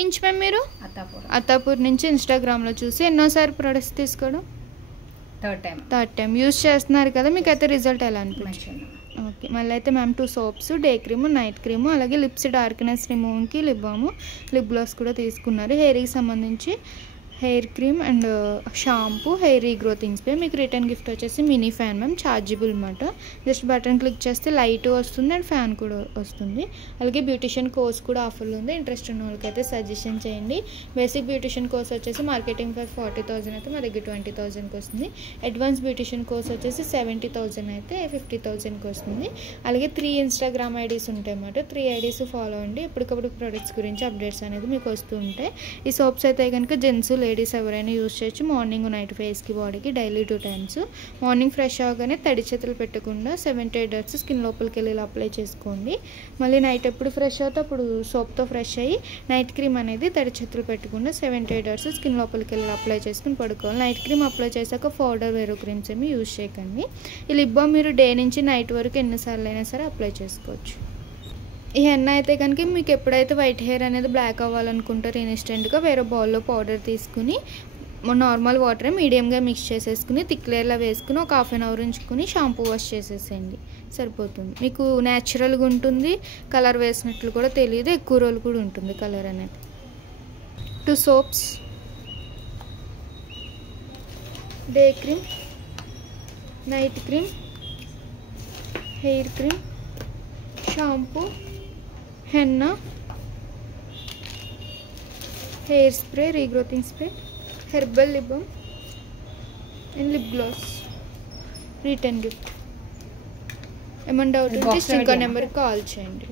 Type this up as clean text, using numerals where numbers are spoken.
నుంచి మేము మీరు అత్తాపూర్ నుంచి ఇన్స్టాగ్రామ్లో చూసి ఎన్నోసారి ప్రొడక్ట్స్ తీసుకోవడం? థర్డ్ టైం యూస్ చేస్తున్నారు కదా, మీకు అయితే రిజల్ట్ ఎలా అనిపించింది? ఓకే, మళ్ళీ అయితే ma'am 2 soaps, day cream, night cream, అలాగే లిప్స్ డార్క్నెస్ రిమూవ్కి లిప్ బాము, లిప్ గ్లాస్ కూడా తీసుకున్నారు. హెయిర్కి సంబంధించి hair cream and shampoo, hair regrowing spray. మీకు రిటర్న్ గిఫ్ట్ వచ్చేసి మినీ ఫ్యాన్ మ్యామ్, ఛార్జబుల్ అనమాట. జస్ట్ బటన్ క్లిక్ చేస్తే లైట్ వస్తుంది అండ్ ఫ్యాన్ కూడా వస్తుంది. అలాగే బ్యూటిషియన్ కోర్స్ కూడా ఆఫర్లో ఉంది. ఇంట్రెస్ట్ ఉన్న వాళ్ళకైతే సజెషన్ చేయండి. బేసిక్ బ్యూటిషియన్ కోర్స్ వచ్చేసి మార్కెటింగ్ ఫర్ 40,000 అయితే మా దగ్గర 20,000కి వస్తుంది. అడ్వాన్స్ బ్యూటిషియన్ కోర్స్ వచ్చేసి 70,000 అయితే 50,000కి వస్తుంది. అలాగే 3 ఇన్స్టాగ్రామ్ ఐడీస్ ఉంటాయి అన్నమాట. 3 ఐడీస్ ఫాలో అండి. ఎప్పటికప్పుడు ప్రొడక్ట్స్ గురించి అప్డేట్స్ అనేది మీకు వస్తూ ఉంటాయి. ఈ సోప్స్ అయితే కనుక జెంట్స్ లేడీస్ ఎవరైనా యూజ్ చేయొచ్చు. మార్నింగ్ నైట్ ఫేస్కి బాడీకి డైలీ 2 టైమ్స్. మార్నింగ్ ఫ్రెష్ అవగానే తడి చేతులు పెట్టకుండా 7 to 8 డ్రాప్స్ స్కిన్ లోపలికి వెళ్ళి అప్లై చేసుకోండి. మళ్ళీ నైట్ ఎప్పుడు ఫ్రెష్ అవుతే అప్పుడు సోప్తో ఫ్రెష్ అయ్యి నైట్ క్రీమ్ అనేది తడి చేతులు పెట్టకుండా 7 to 8 డ్రాప్స్ స్కిన్ లోపలికి వెళ్ళి అప్లై చేసుకుని పడుకోవాలి. నైట్ క్రీమ్ అప్లై చేశాక పౌడర్ వేరే క్రీమ్స్ ఏమి యూజ్ చేయకండి. ఈ లిప్ బామ్ మీరు డే నుంచి నైట్ వరకు ఎన్నిసార్లు అయినా సరే అప్లై చేసుకోవచ్చు. ఈ హెన్న అయితే కనుక మీకు ఎప్పుడైతే వైట్ హెయిర్ అనేది బ్లాక్ అవ్వాలనుకుంటారో ఇన్స్టెంట్గా వేరే బౌల్లో పౌడర్ తీసుకుని నార్మల్ వాటర్ మీడియంగా మిక్స్ చేసేసుకుని థిక్ లేయర్లో వేసుకుని ఒక 1/2 hour ఉంచుకుని షాంపూ వాష్ చేసేసేయండి, సరిపోతుంది. మీకు న్యాచురల్గా ఉంటుంది, కలర్ వేసినట్లు కూడా తెలియదు, ఎక్కువ రోజులు కూడా ఉంటుంది కలర్ అనేది. 2 soaps, day cream, night cream, hair cream, shampoo, henna, hair spray, regrowing spray, herbal lip balm and lip gloss. Return gift. ఏమన్నా డౌట్ ఉంటే ఇంకో నెంబర్కి కాల్ చేయండి.